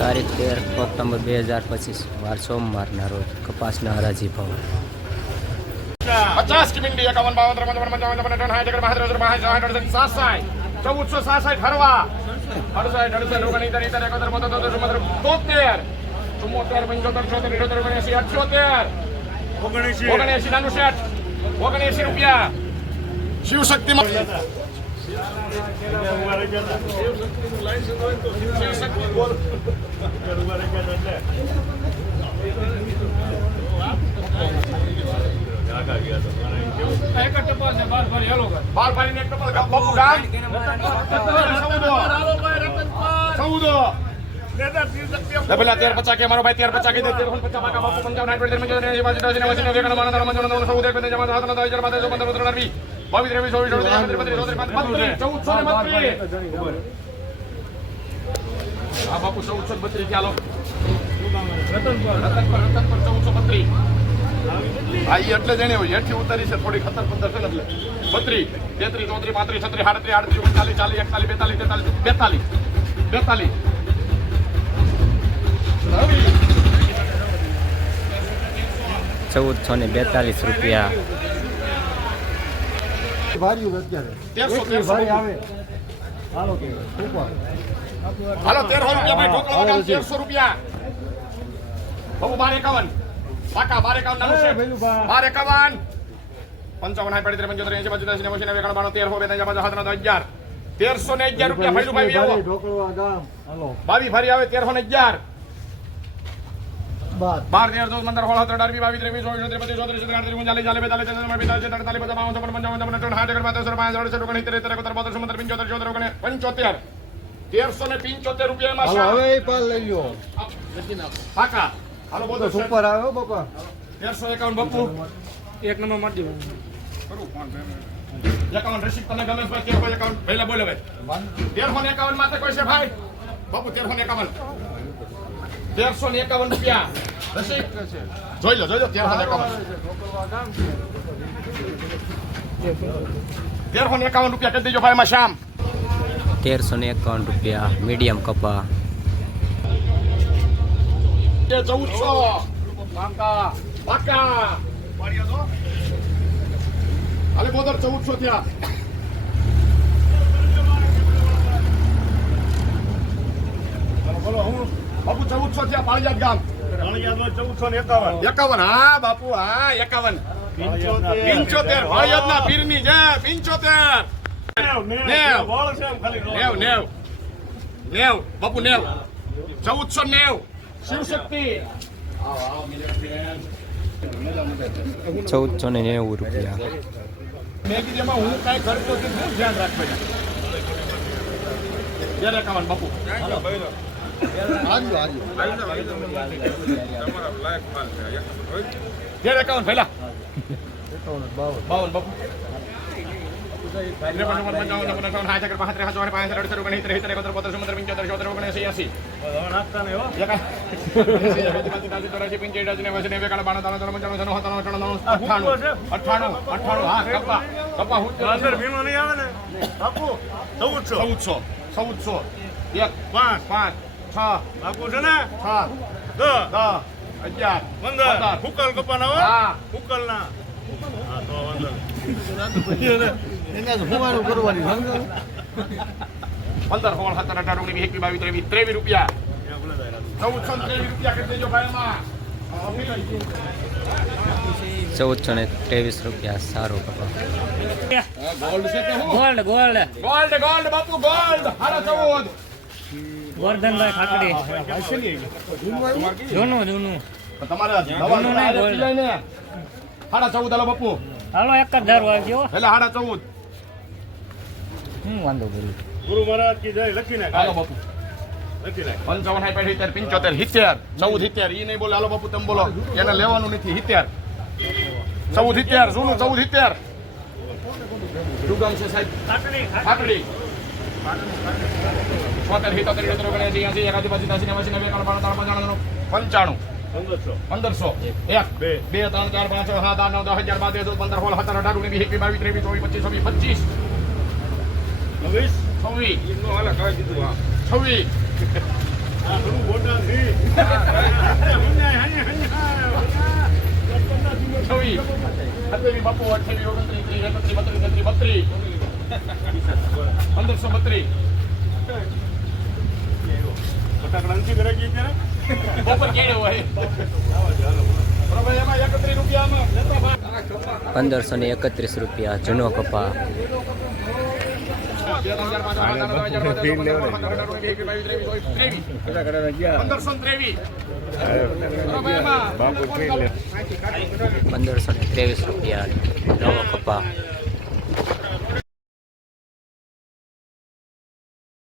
તારીખ તેર ઓક્ટોબર બે હજાર પચીસ વાર સોમવારના રોજ કપાસના હરાજી ભાવ પચાસ કિમી એકાવન બાવન ત્રપન ચોપન પંચાવન ચોપન અઠાવન સાઠ એકર બહાત્તર બાસઠ સાઠ અડસઠ સાતસાઠ ચૌદસો સાસઠ હરવા. અડસઠ અડસઠ ઓગણીતર ઇતર એકોતર પંચોતેર ચુમ્મોતેર તોતેર. ચુમ્મોતેર પંચોતેર છોતેર ઇઠોતેર ઓગણએસી અઠ્યોતેર. ઓગણએસી. ઓગણએસી નાનું શેઠ. ઓગણએસી રૂપિયા. શિવશક્તિ બાર પાડીને એક ટપલ બાપુ ગામ ચૌદો. પેલા તેર પચાસ કે મારો ભાઈ તેર પચાસ કીધે તેર બાસઠ ત્યાંસી નેવ્યાસી નેવું એકાણું બાણું ત્રેપન સૌ દેખ જમા સાત નવ હજાર બાર પંદર વીસ બાવીસ ત્રેવીસ ચોવીસ ચોવીસ ચૌદસો ને બત્રીસ હા બાપુ ચૌદસો ને બત્રીસ ચાલો ચૌદસો બત્રીસ હા ઈ એટલે જ એને હોય હેઠી ઉતારી છે થોડી ખતર પંદર છે એટલે બત્રીસ તેત્રીસ ચોત્રીસ પાંત્રીસ છત્રીસ સાડત્રીસ આડત્રીસ ઓગણચાલીસ ચાલીસ એકતાલીસ બેતાલીસ તેતાલીસ બેતાલીસ બેતાલીસ ચૌદસો ને બેતાલીસ રૂપિયા હાલો તેરસો રૂપિયા ભાઈ ઢોકળા વગાડ તેરસો રૂપિયા. બાબુ બાર એકાવન. પાકા બાર એકાવન નાનું છે બાર એકાવન. પંચાવન સાઠ પડી પંચોતેર એંસી પંચોતેર એંસી નેવું એકાવન બાણું તેર દસ અગિયાર. તેરસો ને અગિયાર રૂપિયા ભાઈ ભાઈ ફરી આવે તેરસો ને અગિયાર. બાર તેર ચૌદ પંદર સોળ સત્તર અઢાર બાવીસ ત્રેવીસ ચોવીસ ત્રેપત્રીસ ચોત્રીસ આડત્રીસ ઓગણચાલીસ ચાલીસ બેતાલીસ તેતાલીસ બેતાલીસ તેતાલીસ બધા બાવન પંચાવન છપ્પન અઠ્ઠાવન સાઠ એકર પાંચ અડસઠ ઓગણસિત્તેર એકોતેર એકોતેર બોતેર ચુમ્મોતેર પંચોતેર ચોતેર ઓગણ પંચોતેર. તેરસો ને પંચોતેર રૂપિયામાં પાકા. હાલો બોલો સુપર આવ્યો બાપા. તેરસો એકાવન બપ્પુ એક નંબર મારી એકાવન રસીદ તને ગમે ભાઈ તેરસો એકાવન. પહેલા બોલે ભાઈ તેરસો એકાવન માથે કોઈ છે ભાઈ? બાપુ તેરસો એકાવન. તેરસો ને એકાવન રૂપિયા. જોઈ લો જોઈ લો તેરસો ને એકાવન. તેરસો ને એકાવન રૂપિયા કરી દેજો ભાઈ શ્યામ. તેરસો ને એકાવન રૂપિયા મીડિયમ કપા. તે ચૌદસો. પાકા પાકા બોદર ચૌદસો થયા ચાલો, બોલો હું બાપુ ચૌદસો થયા પાળિયાદ ને એકાવન. હા બાપુ હા એકાવન. પિંચોતેર. પાળિયાદના પીરની જય પિંચોતેર. નેવ નેવ. નેવ. નેવ બાપુ નેવ. ચૌદસો નેવ. શિવશક્તિ. ચૌદસો ને નેવું રૂપિયા. મેં કીધું એમાં હું કાંઈ કરતો ધ્યાન રાખવા જયારે કાવન બાપુ. જયારે કાવન પહેલા બાવન બાપુ ચૌદસો ચૌદસો એક પાંચ પાંચ છ છ દસ અગિયાર પંદર. હા. પંદર સોળ સત્તર અઢાર ઓગણીસ એકવીસ બાવીસ ત્રેવીસ ત્રેવીસ રૂપિયા. ચૌદસો ને ત્રેવીસ રૂપિયા કરી દેજો ભાઈ ચૌદસો ને ત્રેવીસ રૂપિયા સારું કપા. ગોલ્ડ છે કે હું ગોલ્ડ ગોલ્ડ ગોલ્ડ ગોલ્ડ બાપુ ગોલ્ડ હારા ચૌદ. ગોરધનભાઈ ખાકડી. જૂનું જૂનું. તમારે ચૌદ હાલો બાપુ. હાલો એક જ વાગ્યો એટલે હાડા ચૌદ. હું વાંધો બોલું ગુરુ મહારાજ કી જય લખી નાખ. હાલો બાપુ. લખી નાખ. પંચાવન સાઠ સિત્તેર પંચોતેર સિત્તેર. ચૌદ સિત્તેર. એ નહીં બોલે હાલો બાપુ તમે બોલો. એને લેવાનું નથી સિત્તેર. ચૌદ સિત્તેર. જૂનું ચૌદ સિત્તેર. શું ગામ છે સાહેબ? ખાકડી. છોતેર સિત્તોતેર ઇડોતેર ઓગણએંસી એંસી એકાસી બાસી ત્યાસી નેવાસી નેવું એકાણું બાણું ત્રણ પંચાણું પંચાણું. પંદરસો. એક. બે. ત્રણ ચાર પાંચ છ સાત આઠ નવ દસ હજાર બાર તેર પંદર સોળ સત્તર અઢાર ઓગણીસ વીસ એકવીસ બાવીસ ત્રેવીસ ચોવીસ પચીસ છવ્વીસ પચીસ. વીસ છવ્વીસ. છવ્વીસ. આ બધું બોટા છે હન્યા, હન્યા, હન્યા. છવ્વીસ. સત્યાવીસ બાપુ અઠ્યાવીસ ઓગણત્રીસ ત્રીસ એકત્રીસ બત્રીસ તેત્રીસ બત્રીસ. પંદરસો બત્રીસ. ફટાકડા બપોર હોય. પંદરસો ને એકત્રીસ રૂપિયા જૂનો કપા. પંદરસો ને ત્રેવીસ રૂપિયા નવો કપા.